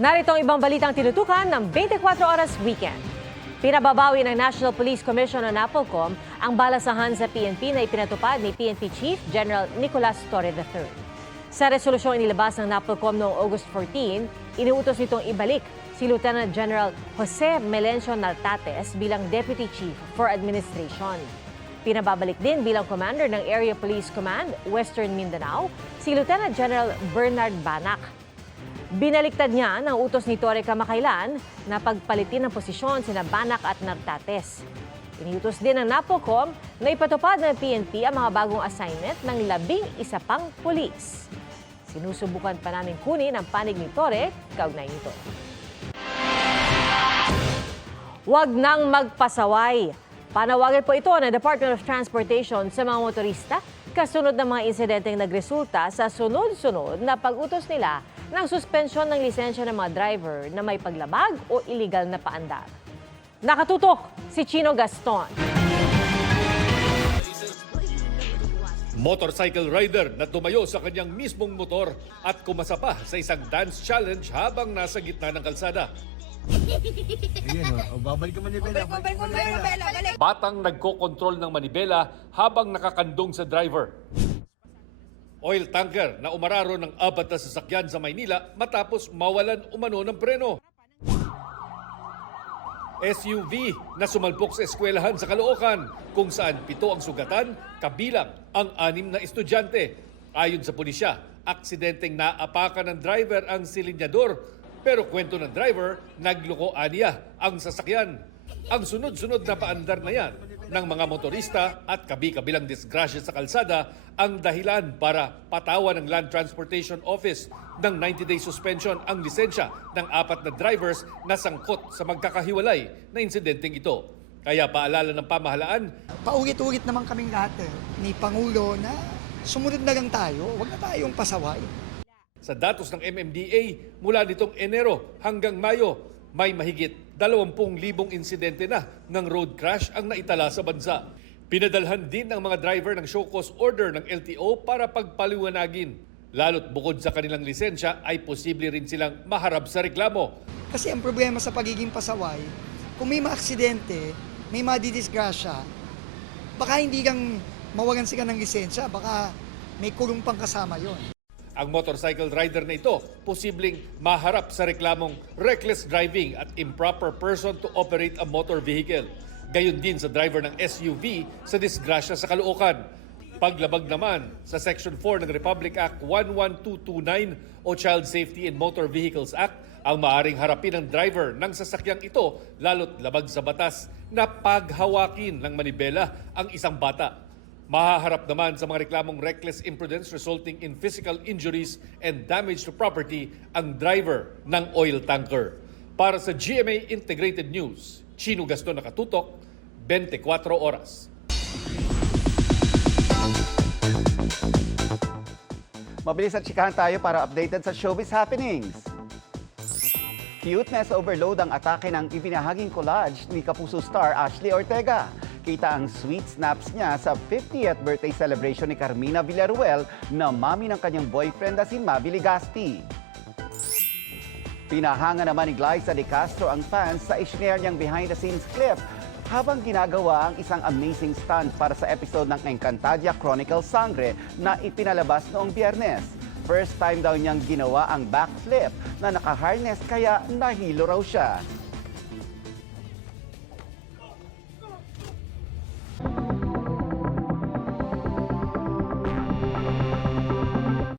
Narito ang ibang balitang tinutukan ng 24 Oras Weekend. Pinababawi ng National Police Commission o NAPOLCOM ang balasahan sa PNP na ipinatupad ni PNP Chief General Nicolas Torre III. Sa resolusyong inilabas ng NAPOLCOM noong August 14, iniutos nitong ibalik si Lieutenant General Jose Melencio Naltates bilang Deputy Chief for Administration. Pinababalik din bilang Commander ng Area Police Command, Western Mindanao, si Lieutenant General Bernard Banac. Binaliktad niya ng utos ni Torre kamakailan na pagpalitin ng posisyon sina Banac at Naltates. Iniutos din ng NAPOLCOM na ipatupad ng PNP ang mga bagong assignment ng 11 pang pulis. Sinusubukan pa namin kunin ang panig ni Torre kaugnay nito. Huwag nang magpasaway. Panawagan po ito ng Department of Transportation sa mga motorista kasunod ng mga insidenteng nagresulta sa sunod-sunod na pag-utos nila ng suspensyon ng lisensya ng mga driver na may paglabag o iligal na paandar. Nakatutok si Chino Gaston. Motorcycle rider na tumayo sa kanyang mismong motor at kumasa pa sa isang dance challenge habang nasa gitna ng kalsada. Ayan o, babalik ka manibela. Balik. Batang nagkokontrol ng manibela habang nakakandong sa driver. Oil tanker na umararo ng 4 na sasakyan sa Maynila matapos mawalan umano ng preno. SUV na sumalpok sa eskwelahan sa Caloocan kung saan 7 ang sugatan, kabilang ang 6 na estudyante. Ayon sa pulisya, aksidenteng naapakan ng driver ang silinyador pero kwento ng driver, nagloko aniya ang sasakyan. Ang sunod-sunod na paandar na yan ng mga motorista at kabi-kabilang disgrasya sa kalsada ang dahilan para patawan ng Land Transportation Office ng 90-day suspension ang lisensya ng 4 na drivers na sangkot sa magkakahiwalay na insidenteng ito. Kaya paalala ng pamahalaan, Paulit-ulit naman kaming lahat ni Pangulo na sumunod na lang tayo, huwag na tayong pasaway. sa datos ng MMDA mula nitong Enero hanggang Mayo, may mahigit 20,000 insidente na ng road crash ang naitala sa bansa. Pinadalhan din ng mga driver ng show cause order ng LTO para pagpaliwanagin. Lalo't bukod sa kanilang lisensya ay posible rin silang maharap sa reklamo. Kasi ang problema sa pagiging pasaway, kung may maaksidente, may madidisgrasya, baka hindi kang mawalan sila ng lisensya, baka may kulong pang kasama yon. Ang motorcycle rider na ito, posibleng maharap sa reklamong reckless driving at improper person to operate a motor vehicle. Gayon din sa driver ng SUV sa disgrasya sa Caloocan. Paglabag naman sa Section 4 ng Republic Act 11229 o Child Safety in Motor Vehicles Act, ang maaring harapin ng driver ng sasakyang ito lalo't labag sa batas na paghawakin ng manibela ang isang bata. Mahaharap naman sa mga reklamong reckless imprudence resulting in physical injuries and damage to property ang driver ng oil tanker. Para sa GMA Integrated News, Chino Gaston nakatutok, 24 oras. Mabilis at chikahan tayo para updated sa showbiz happenings. Cuteness overload ang atake ng ibinahaging collage ni Kapuso star Ashley Ortega. Kita ang sweet snaps niya sa 50th birthday celebration ni Carmina Villaruel na mami ng kanyang boyfriend na si Mavi Legazpi. Pinahanga naman ni Glyza De Castro ang fans sa isinare niyang behind-the-scenes clip habang ginagawa ang isang amazing stunt para sa episode ng Encantadia Chronicles Sangre na ipinalabas noong Biyernes. First time daw niyang ginawa ang backflip na naka-harness kaya nahilo raw siya.